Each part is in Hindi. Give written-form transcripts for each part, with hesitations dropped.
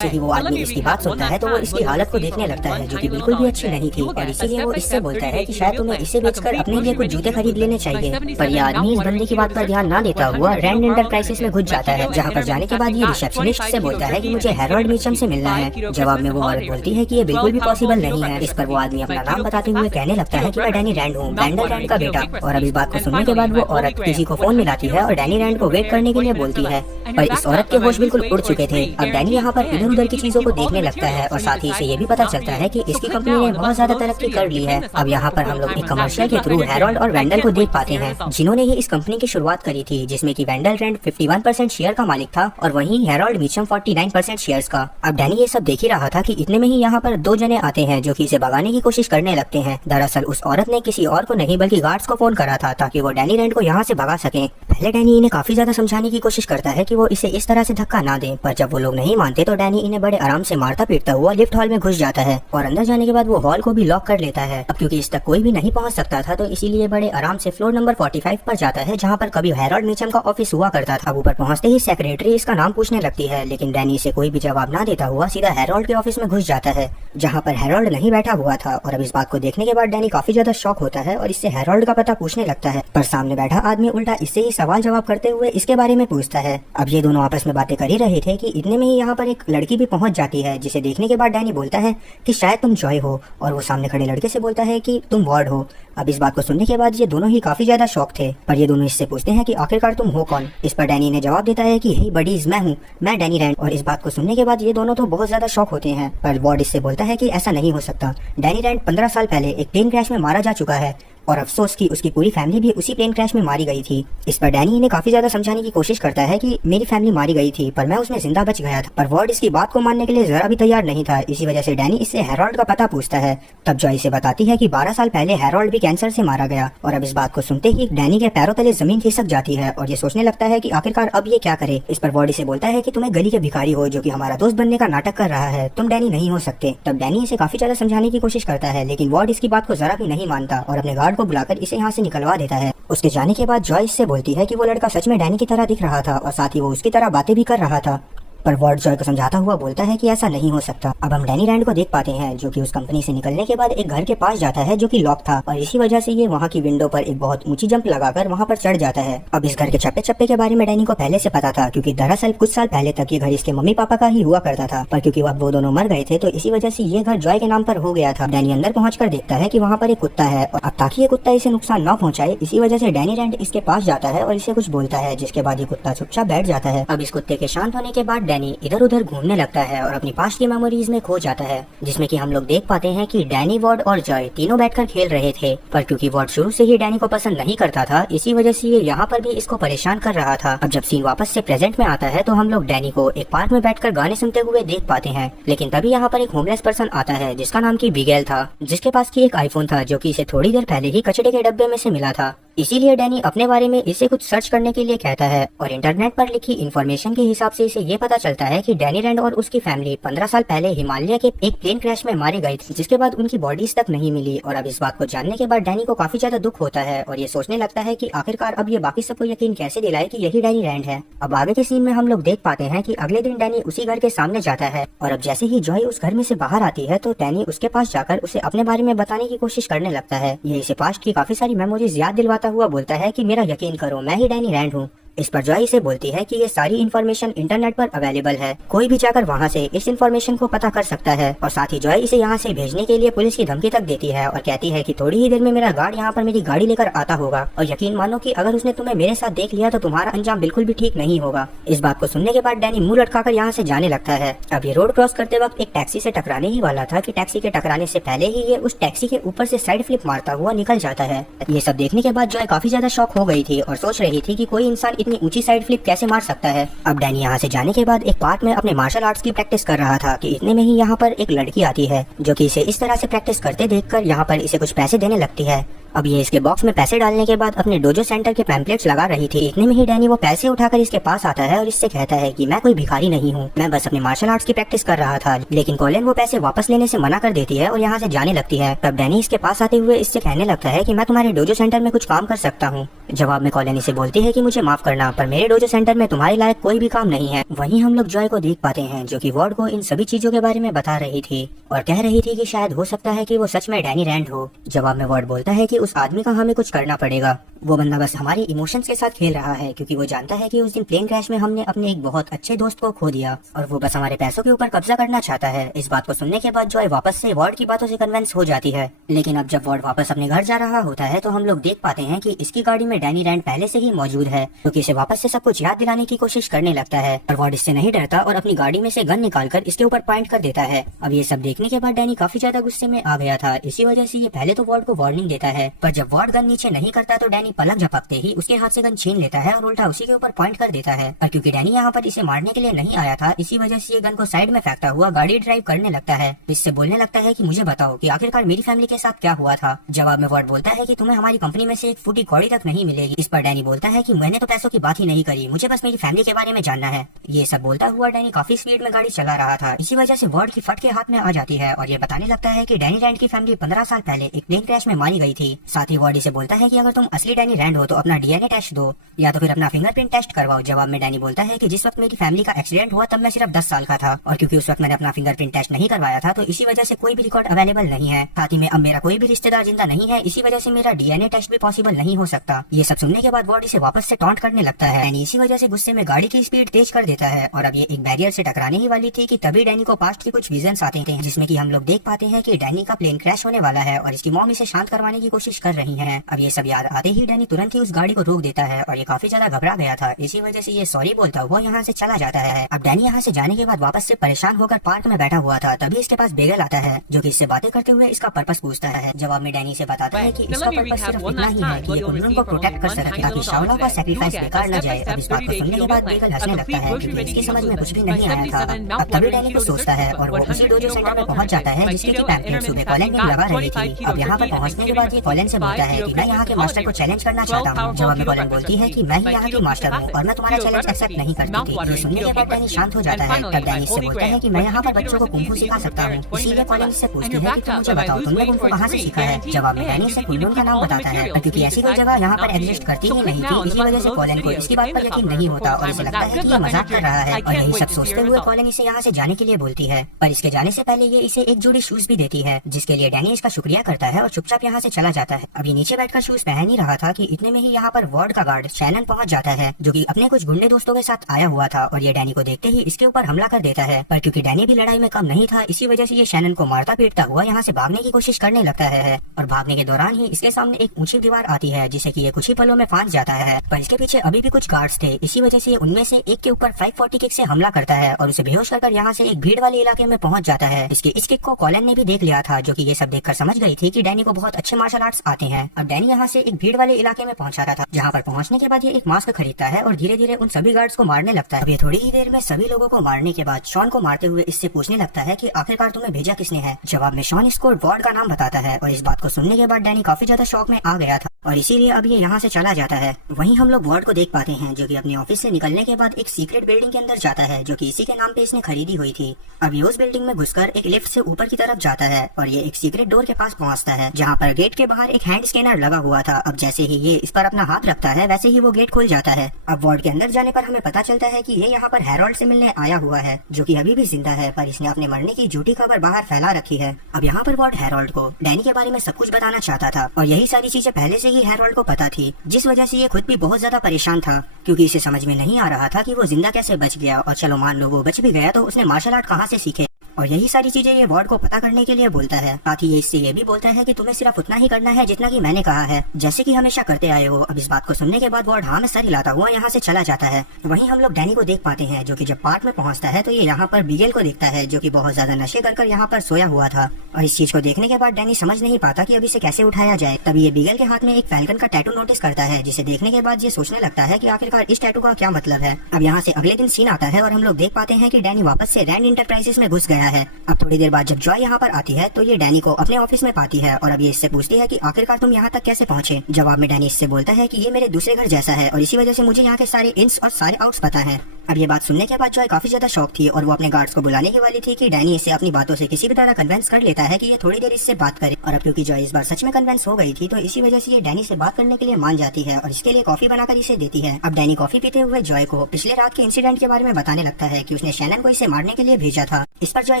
जैसे ही वो आदमी इसकी बात सुनता है तो वो इसकी हालत को देखने लगता है, जो कि बिल्कुल भी अच्छी नहीं थी, और इसीलिए वो इससे बोलता है कि शायद तुम्हें इसे बेचकर अपने लिए कुछ जूते खरीद लेने चाहिए। पर यह आदमी इस बंदे की बात पर ध्यान न देता हुआ रैंड एंटरप्राइजेस में घुस जाता है, जहाँ पर जाने के बाद ये रिसेप्शनिस्ट से बोलता है कि मुझे हैरोल्ड मीचम से मिलना है। जवाब में वो औरत बोलती है कि ये बिल्कुल भी पॉसिबल नहीं है। इस पर वो आदमी अपना नाम बताते हुए कहने लगता है कि मैं डैनी रैंड हूँ, ब्रैंडन रैंड का बेटा। और अब इस बात को सुनने के बाद वो औरत किसी को फोन मिलाती है और डैनी रैंड को वेट करने के लिए बोलती है, पर इस औरत के होश बिल्कुल उड़ चुके थे। अब डैनी यहाँ पर इधर उधर की चीजों को देखने लगता है और साथ ही इसे ये भी पता चलता है कि इसकी कंपनी ने बहुत ज्यादा तरक्की कर ली है। अब यहाँ पर हम लोग एक कमर्शियल के थ्रू हैरोल्ड और वेंडल को देख पाते हैं, जिन्होंने ही इस कंपनी की शुरुआत करी थी, जिसमें कि वेंडल रैंड 51% शेयर का मालिक था और वहीं हैरोल्ड मीचम 49% शेयर्स का। अब डैनी ये सब देख ही रहा था कि इतने में ही यहाँ पर दो जने आते हैं जो कि इसे भगाने की कोशिश करने लगते हैं। दरअसल उस औरत ने किसी और को नहीं बल्कि गार्ड्स को फोन करा था ताकि वो डैनी रैंड को यहाँ से भगा सके। पहले डैनी इन्हें काफी ज्यादा समझाने की कोशिश करता है कि वो इसे इस तरह से धक्का ना दे, पर जब वो लोग नहीं मानते तो डैनी इन्हें बड़े आराम से मारता पीटता हुआ लिफ्ट हॉल में घुस जाता है और अंदर जाने के बाद वो हॉल को भी लॉक कर लेता है। अब क्योंकि इस तक कोई भी नहीं पहुंच सकता था तो इसीलिए बड़े आराम से फ्लोर नंबर 45 पर जाता है, जहां पर कभी हैरोल्ड मीचम का ऑफिस हुआ करता था। ऊपर पहुंचते ही सेक्रेटरी इसका नाम पूछने लगती है, लेकिन डैनी इसे कोई भी जवाब ना देता हुआ सीधा हैरोल्ड के ऑफिस में घुस जाता है, जहाँ पर हैरोल्ड नहीं बैठा हुआ था। और अब इस बात को देखने के बाद डैनी काफी ज्यादा शॉक होता है और इससे हैरोल्ड का पता पूछने लगता है, पर सामने बैठा आदमी उल्टा इससे ही सवाल जवाब करते हुए इसके बारे में पूछता है। अब ये दोनों आपस में बातें कर ही रहे थे कि इतने में ही यहाँ पर एक लड़की भी पहुंच जाती है, जिसे देखने के बाद डैनी बोलता है कि शायद तुम जॉय हो, और वो सामने खड़े लड़के से बोलता है कि तुम वार्ड हो। अब इस बात को सुनने के बाद ये दोनों ही काफी ज्यादा शॉक थे, पर ये दोनों इससे पूछते हैं कि आखिरकार तुम हो कौन। इस पर डैनी ने जवाब देता है कि हे बडीज, मैं हूँ, मैं डैनी रैंड। और इस बात को सुनने के बाद ये दोनों तो बहुत ज्यादा शॉक होते हैं, पर वार्ड इससे बोलता है कि ऐसा नहीं हो सकता। डैनी रैंड 15 साल पहले एक प्लेन क्रैश में मारा जा चुका है और अफसोस कि उसकी पूरी फैमिली भी उसी प्लेन क्रैश में मारी गई थी। इस पर डैनी इन्हें काफी ज्यादा समझाने की कोशिश करता है कि मेरी फैमिली मारी गई थी पर मैं उसमें जिंदा बच गया था, पर वार्ड इसकी बात को मानने के लिए जरा भी तैयार नहीं था। इसी वजह से डैनी इससे हैरोल्ड का पता पूछता है। तब जॉय इसे बताती है कि 12 साल पहले हैरोल्ड भी कैंसर से मारा गया। और अब इस बात को सुनते ही डैनी के पैरों तले जमीन खिसक जाती है और ये सोचने लगता है कि आखिरकार अब ये क्या करे। इस पर वार्ड इसे बोलता है कि तुम एक गली के भिखारी हो जो कि हमारा दोस्त बनने का नाटक कर रहा है, तुम डैनी नहीं हो सकते। तब डैनी इसे काफी ज्यादा समझाने की कोशिश करता है, लेकिन वार्ड इसकी बात को जरा भी नहीं मानता और अपने गार्ड को बुलाकर इसे यहाँ से निकलवा देता है। उसके जाने के बाद जॉय इससे बोलती है कि वो लड़का सच में डैनी की तरह दिख रहा था और साथ ही वो उसकी तरह बातें भी कर रहा था, पर वार्ड जॉय को समझाता हुआ बोलता है कि ऐसा नहीं हो सकता। अब हम डैनी रैंड को देख पाते हैं जो कि उस कंपनी से निकलने के बाद एक घर के पास जाता है जो कि लॉक था, और इसी वजह से ये वहाँ की विंडो पर एक बहुत ऊंची जंप लगाकर वहाँ पर चढ़ जाता है। अब इस घर के चप्पे चप्पे के बारे में डैनी को पहले से पता था, क्योंकि दरअसल कुछ साल पहले तक ये घर इसके मम्मी पापा का ही हुआ करता था, पर क्योंकि अब वो दोनों मर गए थे तो इसी वजह से ये घर जॉय के नाम पर हो गया था। डैनी अंदर पहुंचकर देखता है कि वहाँ पर एक कुत्ता है, और अब ताकि ये कुत्ता इसे नुकसान न पहुंचाए इसी वजह से डैनी रैंड इसके पास जाता है और इसे कुछ बोलता है, जिसके बाद ये कुत्ता चुपचाप बैठ जाता है। अब इस कुत्ते के शांत होने के बाद डैनी इधर उधर घूमने लगता है और अपनी पास्ट की मेमोरीज में खो जाता है, जिसमें कि हम लोग देख पाते हैं कि डैनी, वार्ड और जॉय तीनों बैठकर खेल रहे थे। पर क्योंकि वार्ड शुरू से ही डैनी को पसंद नहीं करता था, इसी वजह से ये यहाँ पर भी इसको परेशान कर रहा था। अब जब सीन वापस से प्रेजेंट में आता है तो हम लोग डैनी को एक पार्क में बैठकर गाने सुनते हुए देख पाते हैं, लेकिन तभी यहाँ पर एक होमलेस पर्सन आता है जिसका नाम की बिगेल था, जिसके पास की एक आईफोन था जो कि इसे थोड़ी देर पहले ही कचड़े के डब्बे में से मिला था। इसीलिए डैनी अपने बारे में इसे कुछ सर्च करने के लिए कहता है और इंटरनेट पर लिखी इन्फॉर्मेशन के हिसाब से इसे ये पता चलता है कि डैनी रैंड और उसकी फैमिली 15 साल पहले हिमालय के एक प्लेन क्रैश में मारे गए थे, जिसके बाद उनकी बॉडीज तक नहीं मिली। और अब इस बात को जानने के बाद डैनी को काफी ज्यादा दुख होता है और ये सोचने लगता है कि आखिरकार अब ये बाकी सबको यकीन कैसे दिलाए कि यही डैनी रैंड है। अब आगे के सीन में हम लोग देख पाते हैं कि अगले दिन डैनी उसी घर के सामने जाता है और अब जैसे ही जॉय उस घर में से बाहर आती है तो डैनी उसके पास जाकर उसे अपने बारे में बताने की कोशिश करने लगता है। ये इसे पास्ट की काफी सारी मेमोरीज याद दिलवाता हुआ बोलता है कि मेरा यकीन करो, मैं ही डैनी रैंड हूँ। इस पर जॉय से बोलती है कि ये सारी इन्फॉर्मेशन इंटरनेट पर अवेलेबल है, कोई भी जाकर वहाँ से इस इन्फॉर्मेशन को पता कर सकता है। और साथ ही जॉय इसे यहाँ से भेजने के लिए पुलिस की धमकी तक देती है और कहती है कि थोड़ी ही देर में मेरा गार्ड यहाँ पर मेरी गाड़ी लेकर आता होगा और यकीन मानो कि अगर उसने तुम्हें मेरे साथ देख लिया तो तुम्हारा अंजाम बिल्कुल भी ठीक नहीं होगा। इस बात को सुनने के बाद डैनी मुंह लटकाकर यहाँ से जाने लगता है। अब ये रोड क्रॉस करते वक्त एक टैक्सी से टकराने ही वाला था कि टैक्सी के टकराने से पहले ही ये उस टैक्सी के ऊपर से साइड फ्लिप मारता हुआ निकल जाता है। ये सब देखने के बाद जॉय काफी ज्यादा शॉक हो गई थी और सोच रही थी कि कोई इंसान इतनी ऊंची साइड फ्लिप कैसे मार सकता है। अब डैनी यहाँ से जाने के बाद एक पार्क में अपने मार्शल आर्ट्स की प्रैक्टिस कर रहा था कि इतने में ही यहाँ पर एक लड़की आती है जो कि इसे इस तरह से प्रैक्टिस करते देखकर यहाँ पर इसे कुछ पैसे देने लगती है। अब ये इसके बॉक्स में पैसे डालने के बाद अपने डोजो सेंटर के पैम्पलेट्स लगा रही थी। इतने में ही डैनी वो पैसे उठाकर इसके पास आता है और इससे कहता है कि मैं कोई भिखारी नहीं हूँ, मैं बस अपने मार्शल आर्ट्स की प्रैक्टिस कर रहा था। लेकिन कॉलिन वो पैसे वापस लेने से मना कर देती है और यहाँ से जाने लगती है। तब डैनी इसके पास आते हुए इससे कहने लगता है कि मैं तुम्हारे डोजो सेंटर में कुछ काम कर सकता हूँ। जवाब में कॉलिन इसे बोलती है कि मुझे माफ करना, पर मेरे डोजो सेंटर में तुम्हारे लायक कोई भी काम नहीं है। वहीं हम लोग जॉय को देख पाते हैं जो कि वार्ड को इन सभी चीजों के बारे में बता रही थी और कह रही थी कि शायद हो सकता है कि वो सच में डैनी रैंड हो। जवाब में वार्ड बोलता है कि उस आदमी का हमें कुछ करना पड़ेगा, वो बंदा बस हमारे इमोशंस के साथ खेल रहा है क्योंकि वो जानता है कि उस दिन प्लेन क्रैश में हमने अपने एक बहुत अच्छे दोस्त को खो दिया और वो बस हमारे पैसों के ऊपर कब्जा करना चाहता है। इस बात को सुनने के बाद जॉय वापस से वार्ड की बातों से कन्विंस हो जाती है। लेकिन अब जब वार्ड वापस अपने घर जा रहा होता है तो हम लोग देख पाते हैं कि इसकी गाड़ी में डैनी रैंड पहले से ही मौजूद है, क्योंकि इसे वापस से सब कुछ याद दिलाने की कोशिश करने लगता है। और वार्ड इससे नहीं डरता और अपनी गाड़ी में से गन निकालकर इसके ऊपर पॉइंट कर देता है। अब ये सब देखने के बाद डैनी काफी ज्यादा गुस्से में आ गया था, इसी वजह से ये पहले तो वार्ड को वार्निंग देता है, पर जब वार्ड गन नीचे नहीं करता तो डैनी पलक झपकते ही उसके हाथ से गन छीन लेता है और उल्टा उसी के ऊपर पॉइंट कर देता है। और क्योंकि डैनी यहाँ पर इसे मारने के लिए नहीं आया था, इसी वजह से ये गन को साइड में फेंकता हुआ गाड़ी ड्राइव करने लगता है। इससे बोलने लगता है कि मुझे बताओ कि आखिरकार मेरी फैमिली के साथ क्या हुआ था। जवाब में वार्ड बोलता है कि तुम्हें हमारी कंपनी में से एक फूटी कौड़ी तक नहीं मिलेगी। इस पर डैनी बोलता है कि मैंने तो पैसों की बात ही नहीं करी, मुझे बस मेरी फैमिली के बारे में जानना है। ये सब बोलता हुआ डैनी काफी स्पीड में गाड़ी चला रहा था, इसी वजह से वार्ड की फट के हाथ में आ जाती है और ये बताने लगता है कि डैनी रैंड की फैमिली 15 साल पहले एक प्लेन क्रैश में मारी गई थी। साथ ही वार्ड इसे बोलता है कि अगर तुम असली डैनी रैंड हो तो अपना डीएनए टेस्ट दो या तो फिर अपना फिंगरप्रिंट टेस्ट करवाओ। जवाब में डैनी बोलता है कि जिस वक्त मेरी फैमिली का एक्सीडेंट हुआ तब मैं सिर्फ 10 साल का था और क्योंकि उस वक्त मैंने अपना फिंगरप्रिंट टेस्ट नहीं करवाया था तो इसी वजह से कोई भी रिकॉर्ड अवेलेबल नहीं है। साथ ही में अब मेरा कोई भी रिश्तेदार जिंदा नहीं है, इसी वजह से मेरा डीएनए टेस्ट भी पॉसिबल नहीं हो सकता। ये सब सुनने के बाद वार्ड इसे वापस से टॉन्ट करने लगता है। डैनी इसी वजह से गुस्से में गाड़ी की स्पीड तेज कर देता है और अब ये एक बैरियर से टकराने ही वाली थी कि तभी डैनी को पास्ट की कुछ विजन्स आते हैं जिसमें कि हम लोग देख पाते हैं कि डैनी का प्लेन क्रैश होने वाला है और इसकी मॉम इसे शांत करवाने की कोशिश कर रही है। अब ये सब याद आते ही डैनी तुरंत ही उस गाड़ी को रोक देता है और ये काफी ज्यादा घबरा गया था, इसी वजह से ये सॉरी बोलता हुआ यहाँ से चला जाता है। अब डैनी यहाँ से जाने के बाद वापस से परेशान होकर पार्क में बैठा हुआ था, तभी इसके पास बेगल आता है जो कि इससे बातें करते हुए इसका पर्पस पूछता है। जवाब में डैनी से बताता है कि इसका पर्पस सिर्फ इतना ही है कि ये कुंडलों को प्रोटेक्ट कर सके ताकि शाओला का सैक्रिफाइस बेकार न जाए। अब इस बात को सुनने के बाद बेगल हंसने लगता है क्योंकि इसकी समझ में कुछ भी नहीं आया था। अब तभी डैनी कुछ सोचता है और वो उसी डोजो सेंटर में पहुंच जाता है जिसकी की पैम्पलेट सुबह कॉलिन ने लगा रही थी। अब यहाँ पर पहुँचने के बाद ये कॉलिन से बोलता है कि मैं यहाँ के मास्टर को चैलेंज करना चाहता हूँ। जवाब में कॉलिन बोलती है कि मैं ही यहाँ की मास्टर हूँ और मैं तुम्हारा चैलेंज एक्सेप्ट नहीं करती थी। ये सुनने के बाद डैनी शांत हो जाता है। तब डैनी इससे बोलता है कि मैं यहाँ पर बच्चों को कुंफू सिखा सकता हूँ, इसीलिए कॉलिन इससे पूछती है कि तुम मुझे बताओ तुमने कुंफू कहाँ से सीखा है। जवाब में डैनी इसे कुंडून का नाम बताता है क्योंकि ऐसी कोई जगह यहाँ पर एग्जिस्ट करती ही नहीं थी, इसी वजह से कॉलिन को इसकी बात पर यकीन नहीं होता और इसे लगता है कि ये मजाक कर रहा है। और यही सब सोचते हुए कॉलिन इसे यहाँ से जाने के लिए बोलती है, पर इसके जाने से पहले ये इसे एक जोड़ी शूज भी देती है जिसके लिए डैनी इसका शुक्रिया करता है और चुपचाप यहाँ से चला जाता है। अभी नीचे बैठकर शूज पहन ही रहा था कि इतने में ही यहाँ पर वार्ड का गार्ड शैनन पहुंच जाता है जो कि अपने कुछ गुंडे दोस्तों के साथ आया हुआ था और ये डैनी को देखते ही इसके ऊपर हमला कर देता है। पर क्योंकि डैनी भी लड़ाई में कम नहीं था, इसी वजह से ये शैनन को मारता पीटता हुआ यहाँ से भागने की कोशिश करने लगता है और भागने के दौरान ही इसके सामने एक ऊंची दीवार आती है जिसे कि ये कुछ ही पलों में फांस जाता है। पर इसके पीछे अभी भी कुछ गार्ड्स थे, इसी वजह से ये उनमें से एक के ऊपर 540 किक से हमला करता है और उसे बेहोश कर यहाँ से एक भीड़ वाले इलाके में पहुंच जाता है। इसके इस किक को कॉलिन ने भी देख लिया था जो कि ये सब देखकर समझ गई थी कि डैनी को बहुत अच्छे मार्शल आर्ट्स आते हैं। अब डैनी यहाँ से एक भीड़ वाले इलाके में पहुंचा रहा था जहाँ पर पहुंचने के बाद ये एक मास्क खरीदता है और धीरे धीरे उन सभी गार्ड्स को मारने लगता है। अब ये थोड़ी ही देर में सभी लोगों को मारने के बाद शॉन को मारते हुए इससे पूछने लगता है कि आखिरकार तुम्हें भेजा किसने है। जवाब में शॉन इसको वार्ड का नाम बताता है और इस बात को सुनने के बाद डैनी काफी ज्यादा शॉक में आ गया था और इसीलिए अब ये यहाँ से चला जाता है। वहीं हम लोग वार्ड को देख पाते हैं जो कि अपने ऑफिस से निकलने के बाद एक सीक्रेट बिल्डिंग के अंदर जाता है जो कि इसी के नाम पे इसने खरीदी हुई थी। अब ये उस बिल्डिंग में घुसकर एक लिफ्ट से ऊपर की तरफ जाता है और ये एक सीक्रेट डोर के पास पहुंचता है जहाँ पर गेट के बाहर एक हैंड स्कैनर लगा हुआ था। अब जैसे ही ये इस पर अपना हाथ रखता है वैसे ही वो गेट खुल जाता है। अब वार्ड के अंदर जाने पर हमें पता चलता है कि ये यहाँ पर हैरोल्ड से मिलने आया हुआ है जो कि अभी भी जिंदा है, पर इसने अपने मरने की झूठी खबर बाहर फैला रखी है। अब यहाँ पर वार्ड हैरोल्ड को डैनी के बारे में सब कुछ बताना चाहता था और यही सारी चीजें पहले से ही हैरोल्ड को पता थी, जिस वजह से ये खुद भी बहुत ज्यादा परेशान था क्योंकि इसे समझ में नहीं आ रहा था कि वो जिंदा कैसे बच गया और चलो मान लो वो बच भी गया तो उसने मार्शल आर्ट कहाँ से सीखे। और यही सारी चीजें ये वार्ड को पता करने के लिए बोलता है। साथ ही ये इससे ये भी बोलता है कि तुम्हें सिर्फ उतना ही करना है जितना कि मैंने कहा है, जैसे कि हमेशा करते आए हो। अब इस बात को सुनने के बाद वार्ड हाँ में सर हिलाता हुआ यहाँ से चला जाता है। वहीं हम लोग डैनी को देख पाते हैं जो कि जब पार्क में पहुंचता है तो ये यहाँ पर बिगेल को देखता है जो कि बहुत ज्यादा नशे कर यहाँ पर सोया हुआ था और इस चीज को देखने के बाद डैनी समझ नहीं पाता कि अभी इसे कैसे उठाया जाए। तभी ये बिगेल के हाथ में एक फैल्कन का टैटू नोटिस करता है जिसे देखने के बाद ये सोचने लगता है कि आखिरकार इस टैटू का क्या मतलब है। अब यहाँ से अगले दिन सीन आता है और हम लोग देख पाते हैं कि डैनी वापस से रैंड इंटरप्राइजेस में घुस गया है। अब थोड़ी देर बाद जब जॉय यहाँ पर आती है तो ये डैनी को अपने ऑफिस में पाती है और अब ये इससे पूछती है कि आखिरकार तुम यहाँ तक कैसे पहुँचे। जवाब में डैनी इससे बोलता है कि ये मेरे दूसरे घर जैसा है और इसी वजह से मुझे यहाँ के सारे इन्स और सारे आउट्स पता है। अब ये बात सुनने के बाद जॉय काफी ज्यादा शॉक थी और वो अपने गार्ड्स को बुलाने की वाली थी कि डैनी इसे अपनी बातों से किसी भी तरह कन्विंस कर लेता है कि ये थोड़ी देर इससे बात करे। और अब क्योंकि जॉय इस बार सच में कन्विंस हो गई थी तो इसी वजह से ये डैनी से बात करने के लिए मान जाती है और इसके लिए कॉफी बनाकर इसे देती है। अब डैनी कॉफी पीते हुए जॉय को पिछले रात के इंसिडेंट के बारे में बताने लगता है कि उसने शैनन को इसे मारने के लिए भेजा था। इस पर जॉय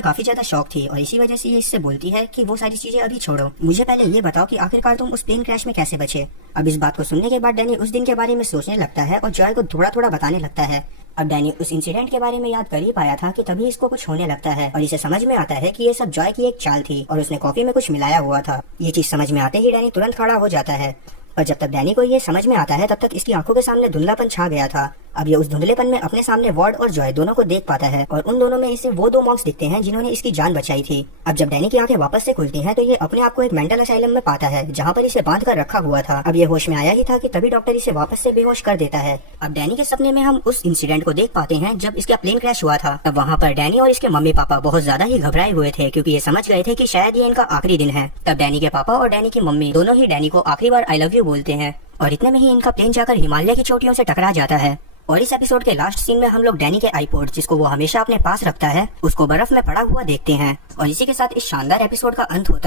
काफी ज्यादा शॉक थी और इसी वजह से ये इससे बोलती है कि वो सारी चीजें अभी छोड़ो, मुझे पहले ये बताओ कि आखिरकार तुम उस प्लेन क्रैश में कैसे बचे। अब इस बात को सुनने के बाद डैनी उस दिन के बारे में सोचने लगता है और जॉय को थोड़ा थोड़ा बताने लगता है। अब डैनी उस इंसिडेंट के बारे में याद कर ही पाया था कि तभी इसको कुछ होने लगता है और इसे समझ में आता है कि ये सब जॉय की एक चाल थी और उसने कॉफी में कुछ मिलाया हुआ था। ये चीज समझ में आते ही डैनी तुरंत खड़ा हो जाता है और जब तक डैनी को ये समझ में आता है तब तक इसकी आंखों के सामने धुंधलापन छा गया था। अब ये उस धुंधलेपन में अपने सामने वार्ड और जॉय दोनों को देख पाता है और उन दोनों में इसे वो दो मॉन्क्स दिखते हैं जिन्होंने इसकी जान बचाई थी। अब जब डैनी की आंखें वापस से खुलती हैं तो ये अपने आप को एक मेंटल असाइलम में पाता है जहाँ पर इसे बांध कर रखा हुआ था। अब ये होश में आया ही था कि तभी डॉक्टर इसे वापस से बेहोश कर देता है। अब डैनी के सपने में हम उस इंसिडेंट को देख पाते हैं जब इसका प्लेन क्रैश हुआ था। तब वहाँ पर डैनी और इसके मम्मी पापा बहुत ज्यादा ही घबराए हुए थे क्योंकि ये समझ गए थे कि शायद ये इनका आखिरी दिन है। तब डैनी के पापा और डैनी की मम्मी दोनों ही डैनी को आखिरी बार आई लव यू बोलते हैं और इतने में ही इनका प्लेन जाकर हिमालय की चोटियों से टकरा जाता है। और इस एपिसोड के लास्ट सीन में हम लोग डैनी के आईपॉड, जिसको वो हमेशा अपने पास रखता है, उसको बर्फ में पड़ा हुआ देखते हैं और इसी के साथ इस शानदार एपिसोड का अंत होता है।